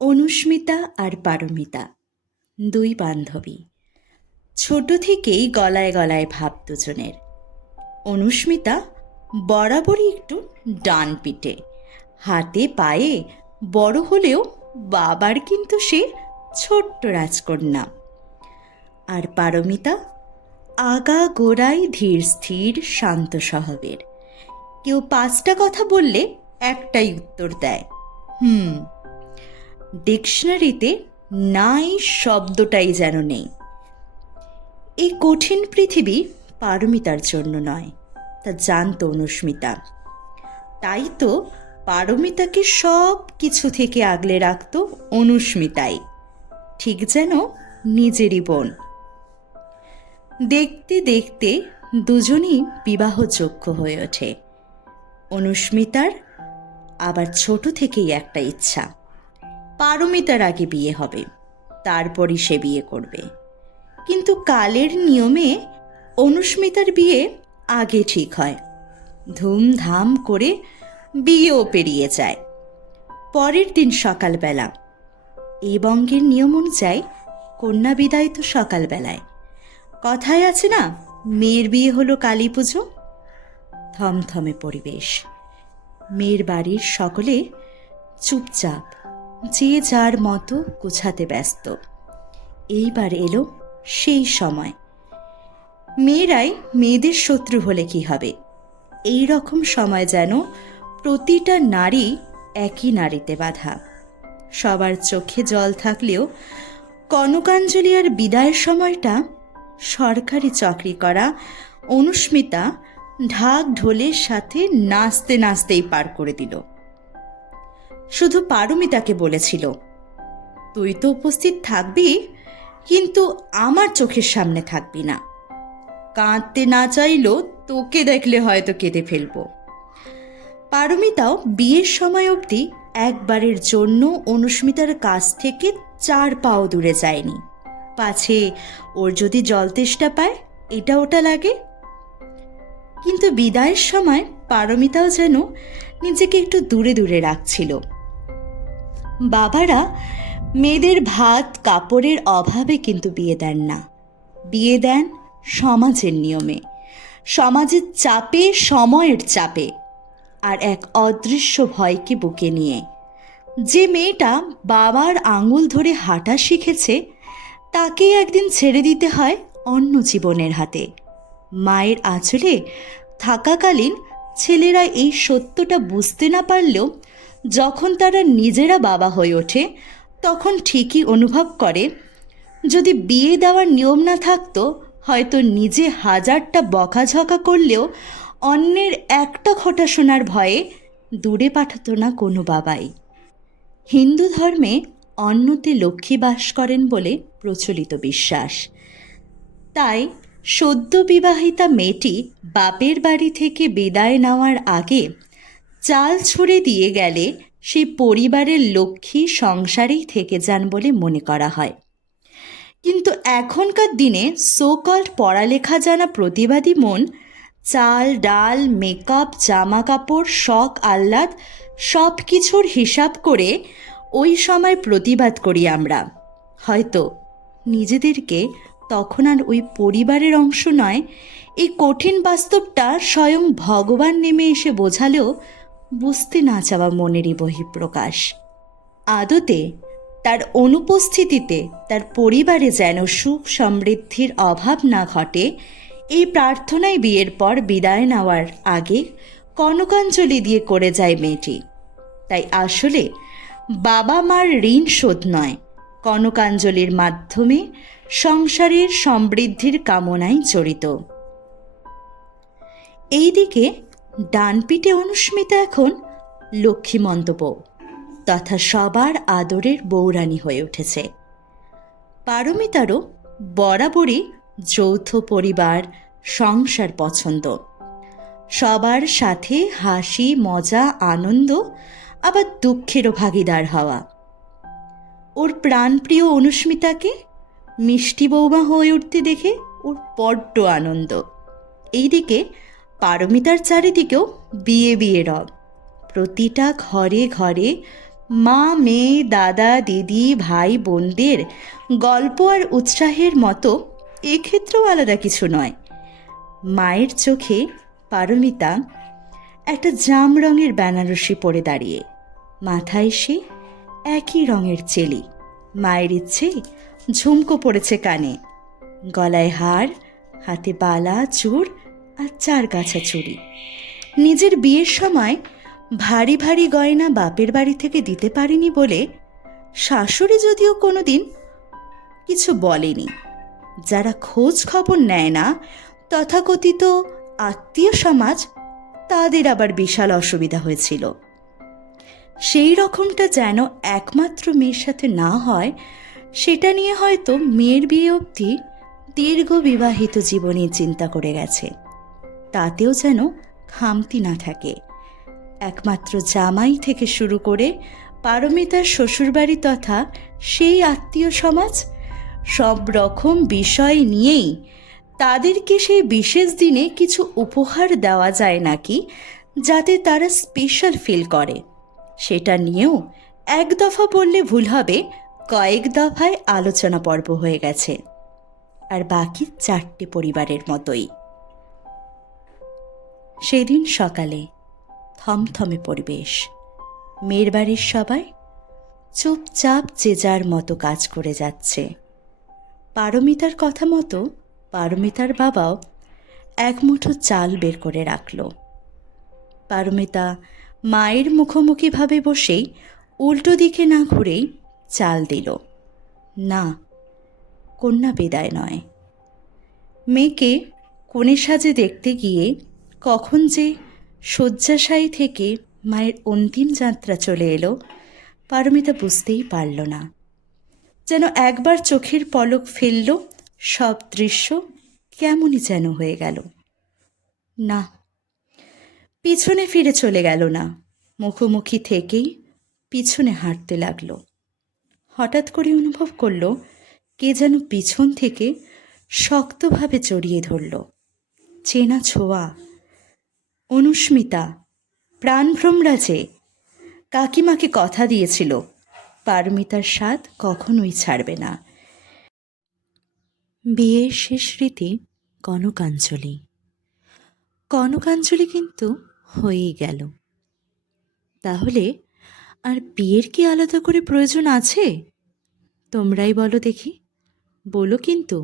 অনুস্মিতা আর পারমিতা দুই বান্ধবী। ছোট থেকেই গলায় গলায় ভাব দুজনের। অনুস্মিতা বরাবরই একটু ডান পিটে, হাতে পায়ে বড় হলেও বাবার কিন্তু সে ছোট্ট রাজকন্যা। আর পারমিতা আগা গোড়ায় ধীর স্থির শান্ত স্বভাবের। কেউ পাঁচটা কথা বললে একটাই উত্তর দেয়, হুম। ডিকশনারিতে নাই শব্দটাই যেন নেই। এই কঠিন পৃথিবী পারমিতার জন্য নয়, তা জানত অনুস্মিতা। তাই তো পারমিতাকে সব কিছু থেকে আগলে রাখত অনুস্মিতাই, ঠিক যেন নিজেরই বোন। দেখতে দেখতে দুজনই বিবাহযোগ্য হয়ে ওঠে। অনুস্মিতার আবার ছোট থেকেই একটা ইচ্ছা, পারমিতার আগে বিয়ে হবে, তারপরই সে বিয়ে করবে। কিন্তু কালের নিয়মে অনুস্মিতার বিয়ে আগে ঠিক হয়, ধুমধাম করে বিয়েও পেরিয়ে যায়। পরের দিন সকালবেলা, এই বঙ্গের নিয়ম অনুযায়ী কন্যা বিদায় তো সকালবেলায়। কথায় আছে না, মেয়ের বিয়ে হলো কালী পুজো। থমথমে পরিবেশ। মেয়ের বাড়ির সকলে চুপচাপ, যে যার মতো গোছাতে ব্যস্ত। এইবার এলো সেই সময়। মেয়েরাই মেয়েদের শত্রু হলে কি হবে, এই রকম সময় যেন প্রতিটা নারী একই নারীতে বাঁধা। সবার চোখে জল থাকলেও কনকাঞ্জলি আর বিদায়ের সময়টা সরকারি চাকরি করা অনুস্মিতা ঢাক ঢোলের সাথে নাচতে নাচতেই পার করে দিল। শুধু পারমিতাকে বলেছিল, তুই তো উপস্থিত থাকবি, কিন্তু আমার চোখের সামনে থাকবি না। কাঁদতে না চাইলেও তোকে দেখলে হয়তো কেঁদে ফেলবো। পারমিতাও বিয়ের সময় অবধি একবারের জন্য অনুস্মিতার কাছ থেকে 4 পাও দূরে যায়নি, পাছে ওর যদি জল তেষ্টা পায়, এটা ওটা লাগে। কিন্তু বিদায়ের সময় পারমিতাও যেন নিজেকে একটু দূরে দূরে রাখছিল। বাবারা মেয়েদের ভাত কাপড়ের অভাবে কিন্তু বিয়ে দেন না, বিয়ে দেন সমাজের নিয়মে, সমাজের চাপে, সময়ের চাপে, আর এক অদৃশ্য ভয়কে বুকে নিয়ে। যে মেয়েটা বাবার আঙুল ধরে হাঁটা শিখেছে, তাকেই একদিন ছেড়ে দিতে হয় অন্য জীবনের হাতে। মায়ের আঁচলে থাকাকালীন ছেলেরা এই সত্যটা বুঝতে না পারলেও যখন তারা নিজেরা বাবা হয়ে ওঠে, তখন ঠিকই অনুভব করে, যদি বিয়ে দেওয়ার নিয়ম না থাকতো, হয়তো নিজে 1000টা বকাঝকা করলেও অন্যের একটা খোঁটা শোনার ভয়ে দূরে পাঠাতো না কোনো বাবাই। হিন্দু ধর্মে অন্নতে লক্ষ্মী বাস করেন বলে প্রচলিত বিশ্বাস। তাই সদ্য বিবাহিতা মেয়েটি বাপের বাড়ি থেকে বিদায় নেওয়ার আগে চাল ছুঁড়ে দিয়ে গেলে সেই পরিবারের লক্ষ্মী সংসারেই থেকে যান বলে মনে করা হয়। কিন্তু এখনকার দিনে সোকল্ড পড়ালেখা জানা প্রতিবাদী মন চাল ডাল মেকআপ জামা কাপড় শখ আহ্লাদ সব কিছুর হিসাব করে ওই সময় প্রতিবাদ করি আমরা। হয়তো নিজেদেরকে তখন আর ওই পরিবারের অংশ নয়, এই কঠিন বাস্তবটা স্বয়ং ভগবান নেমে এসে বোঝালেও বুঝতে না চাওয়া মনেরই বহিঃপ্রকাশ। আদতে তার অনুপস্থিতিতে তার পরিবারে যেন সুখ সমৃদ্ধির অভাব না ঘটে, এই প্রার্থনায় বিয়ের পর বিদায় নেওয়ার আগে কনকাঞ্জলি দিয়ে করে যায় মেয়েটি। তাই আসলে বাবা মার ঋণ শোধ নয়, কনকাঞ্জলির মাধ্যমে সংসারের সমৃদ্ধির কামনায় জড়িত। এইদিকে ডানপিটে অনুস্মিতা এখন লক্ষ্মীমন্ত বউ তথা সবার আদরের বউরানী হয়ে উঠেছে। পারমিতারও বরাবরই যৌথ পরিবার সংসার পছন্দ, সবার সাথে হাসি মজা আনন্দ, আবার দুঃখেরও ভাগিদার হওয়া। ওর প্রাণপ্রিয় অনুস্মিতাকে মিষ্টি বৌমা হয়ে উঠতে দেখে ওর বড্ড আনন্দ। এইদিকে পারমিতার চারিদিকেও বিয়ে বিয়ে রব, প্রতিটা ঘরে ঘরে মা, মেয়ে, দাদা, দিদি, ভাই বোনদের গল্প আর উৎসাহের মতো এক্ষেত্রেও আলাদা কিছু নয়। মায়ের চোখে পারমিতা একটা জাম রঙের বেনারসি পরে দাঁড়িয়ে, মাথায় সে একই রঙের চেলি। মায়ের ইচ্ছে ঝুমকো পড়েছে কানে, গলায় হার, হাতে বালা, চূড় আর 4 গাছা চুড়ি। নিজের বিয়ের সময় ভারী ভারী গয়না বাপের বাড়ি থেকে দিতে পারেনি বলে শাশুড়ি যদিও কোনোদিন কিছু বলেনি। যারা খোঁজ খবর নেয় না, তথাকথিত আত্মীয় সমাজ, তাদের আবার বিশাল অসুবিধা হয়েছিল। সেই রকমটা যেন একমাত্র মেয়ের সাথে না হয়, সেটা নিয়ে হয়তো মেয়ের বিয়ে অবধি দীর্ঘ বিবাহিত জীবনে চিন্তা করে গেছে। তাতেও যেন খামতি না থাকে। একমাত্র জামাই থেকে শুরু করে পারমিতার শ্বশুরবাড়ি তথা সেই আত্মীয় সমাজ, সব রকম বিষয় নিয়েই তাদেরকে সেই বিশেষ দিনে কিছু উপহার দেওয়া যায় নাকি, যাতে তারা স্পেশাল ফিল করে। সেটা নিয়েও এক দফা বললে ভুল হবে, কয়েক দফায় আলোচনা পর্ব হয়ে গেছে, আর বাকি 4টে পরিবারের মতোই। সেদিন সকালে থমথমে পরিবেশ। মেয়ের বাড়ির সবাই চুপচাপ যে যার মতো কাজ করে যাচ্ছে। পারমিতার কথা মতো পারমিতার বাবাও এক মুঠো চাল বের করে রাখল। পারমিতা মায়ের মুখোমুখিভাবে বসেই উল্টো দিকে না ঘুরেই চাল দিল। না, কন্যা বিদায় নয়। মেয়েকে কনে সাজে দেখতে গিয়ে কখন যে শয্যাশায়ী থেকে মায়ের অন্তিম যাত্রা চলে এলো, পারমিতা বুঝতেই পারল না। যেন একবার চোখের পলক ফেলল, সব দৃশ্য কেমনই যেন হয়ে গেল। না, পিছনে ফিরে চলে গেল না, মুখোমুখি থেকেই পিছনে হাঁটতে লাগলো। হঠাৎ করে অনুভব করল কে যেন পিছন থেকে শক্তভাবে জড়িয়ে ধরল। চেনা ছোঁয়া, অনুস্মিতা, প্রাণভ্রমরা যে কাকিমাকে কথা দিয়েছিল পারমিতার স্বাদ কখনোই ছাড়বে না। বিয়ের শেষ রীতি কনকাঞ্জলি। কনকাঞ্জলি কিন্তু হয়েই গেল। তাহলে আর বিয়ের কি আলাদা করে প্রয়োজন আছে? তোমরাই বলো দেখি, বলো কিন্তু।